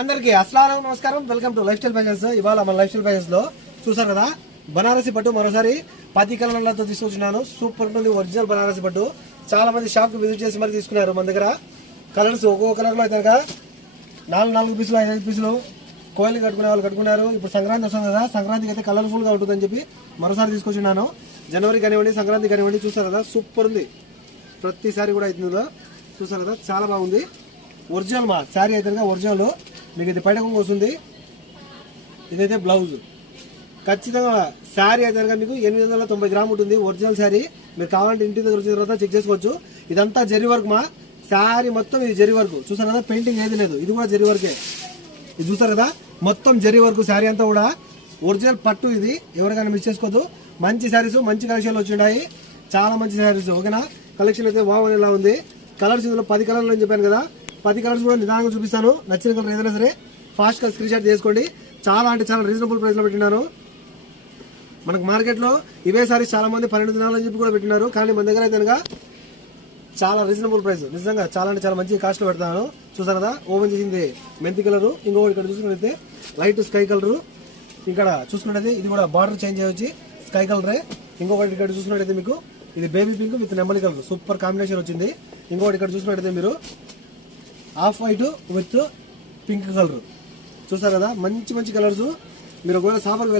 అందరికి అస్సలాము నమస్కారం. Welcome to life style fashions. ఇవాళ మన లైఫ్ స్టైల్ ఫ్యాషన్స్ లో చూసారు కదా, బనారసి పట్టు మరోసారి 10 కలర్లతో తీసుకొచ్చినాను. సూపర్ ఉంటుంది ఒరిజినల్ బనారసి పట్టు. చాలా మంది షాప్ కి విజిట్ చేసి మరి తీసుకున్నారు. మన దగ్గర కలర్స్ ఒక్కొక్క కలర్ లో అయితే 4 పీసులు 5 పీసులు కోయిలు కట్టుకునే వాళ్ళు కట్టుకున్నారు. ఇప్పుడు సంక్రాంతి వస్తుంది కదా, సంక్రాంతికి అయితే కలర్ఫుల్ గా ఉంటుందని చెప్పి మరోసారి తీసుకొచ్చినాను. జనవరి కానివ్వండి, సంక్రాంతి కానివ్వండి. చూసారు కదా, సూపర్ ఉంది. ప్రతిసారి కూడా అవుతుందో చూసారు కదా, చాలా బాగుంది. ఒరిజినల్ మా శారీ అయితే ఒరిజినల్. మీకు ఇది పైట కొంగు వస్తుంది. ఇదైతే బ్లౌజ్. ఖచ్చితంగా శారీ అయితే మీకు 890 గ్రాములు ఉంటుంది. ఒరిజినల్ శారీ. మీరు కావాలంటే ఇంటి దగ్గర వచ్చిన తర్వాత చెక్ చేసుకోవచ్చు. ఇదంతా జరీ వర్క్ మా శారీ మొత్తం. ఇది జరీ వర్క్. చూసారు కదా, పెయింటింగ్ ఏది లేదు. ఇది కూడా జరీ వర్కే. ఇది చూసారు కదా, మొత్తం జరీ వర్క్. శారీ అంతా కూడా ఒరిజినల్ పట్టు. ఇది ఎవరికైనా మిస్ చేసుకోవద్దు. మంచి శారీస్, మంచి కలెక్షన్లు వచ్చినాయి. చాలా మంచి శారీస్. ఓకేనా, కలెక్షన్ అయితే బాగుంది. ఉంది కలర్స్. ఇందులో 10 కలర్లు అని చెప్పాను కదా, 10 కలర్స్ కూడా నిదానంగా చూపిస్తాను. నచ్చిన కలర్ ఏదైనా సరే ఫాస్ట్ గా స్క్రీన్ షాట్ చేసుకోండి. చాలా అంటే చాలా రీజనబుల్ ప్రైస్ లో పెట్టినాను. మనకు మార్కెట్ లో ఇవే సారీస్ చాలా మంది 12 దినాలు అని చెప్పి కూడా పెట్టినారు. కానీ మన దగ్గర అయితే చాలా రీజనబుల్ ప్రైస్. నిజంగా చాలా అంటే చాలా మంచి కాస్ట్ లో పెడతాను. చూసారు కదా, ఓపెన్ చేసింది మెంతి కలర్. ఇంకొకటి ఇక్కడ చూసుకున్నట్లయితే లైట్ స్కై కలర్. ఇక్కడ చూసుకున్నట్లయితే ఇది కూడా బార్డర్ చేంజ్ అయ్యి స్కై కలరే. ఇంకొకటి ఇక్కడ చూసుకున్నట్లయితే మీకు ఇది బేబీ పింక్ విత్ నెమలి కలర్. సూపర్ కాంబినేషన్ వచ్చింది. ఇంకొకటి ఇక్కడ చూసుకున్నట్లయితే మీరు off white with pink colour. చూసారు కదా, మంచి మంచి కలర్స్. మీరు ఒకవేళ సాఫర్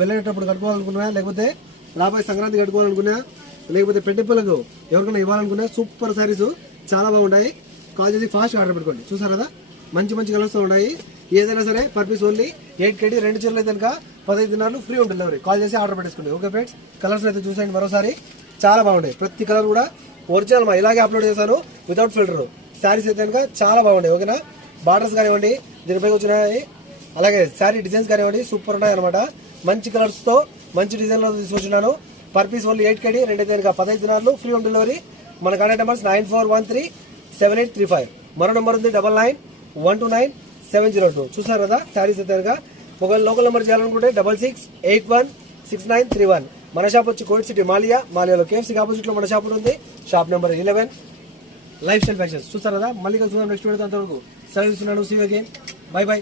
వెళ్ళేటప్పుడు కట్టుకోవాలనుకున్నా, లేకపోతే రాబోయే సంక్రాంతి కట్టుకోవాలనుకున్నా, లేకపోతే పెట్టెప్పులకు ఎవరికైనా ఇవ్వాలనుకున్నా సూపర్ సారీస్ చాలా బాగుంటాయి. కాల్ చేసి ఫాస్ట్ ఆర్డర్ పెట్టుకోండి. చూసారు కదా, మంచి మంచి కలర్స్ ఉన్నాయి. ఏదైనా సరే పర్ పీస్ ఓన్లీ 8 KD 2 చీరలు అయితే కనుక 15 దినాలు ఫ్రీ ఉంటుంది. డెలివరీ. కాల్ చేసి ఆర్డర్ పెట్టేసుకోండి. ఓకే ఫ్రెండ్స్, కలర్స్ అయితే చూసేయండి మరోసారి. చాలా బాగుంటాయి. ప్రతి కలర్ కూడా ఒరిజినల్ మా ఇలాగే అప్లోడ్ చేశాను వితౌట్ ఫిల్టర్. శారీస్ అయితే కనుక చాలా బాగుంటాయి. ఓకేనా, బార్డర్స్ కానివ్వండి, దీనిపై వచ్చినాయి. అలాగే శారీ డిజైన్స్ కానివ్వండి, సూపర్ ఉన్నాయి అనమాట. మంచి కలర్స్ తో మంచి డిజైన్లో తీసుకొచ్చినాను. పర్ పీస్ ఓన్లీ 8 KD 2 అయితే కనుక 15 దినాలు ఫ్రీ హోమ్ డెలివరీ. మన కాంటాక్ట్ నెంబర్స్ 94137835. మరో నెంబర్ ఉంది 99129702. చూసారు కదా, శారీస్ అయితే కనుక ఒకవేళ లోకల్ నెంబర్ చేయాలనుకుంటే 66816931. మన షాప్ వచ్చి కోవిడ్ సిటీ మాలియాలో KFC ఆపోజిట్ లో మన షాప్ ఉంది. Shop number 11 life style fashions. చూస్తారు కదా, మళ్ళీ కలుసుకుందాం నెక్స్ట్ వీడియో. అంతవరకు సెలవు ఇస్తున్నాను. See you again. Bye by.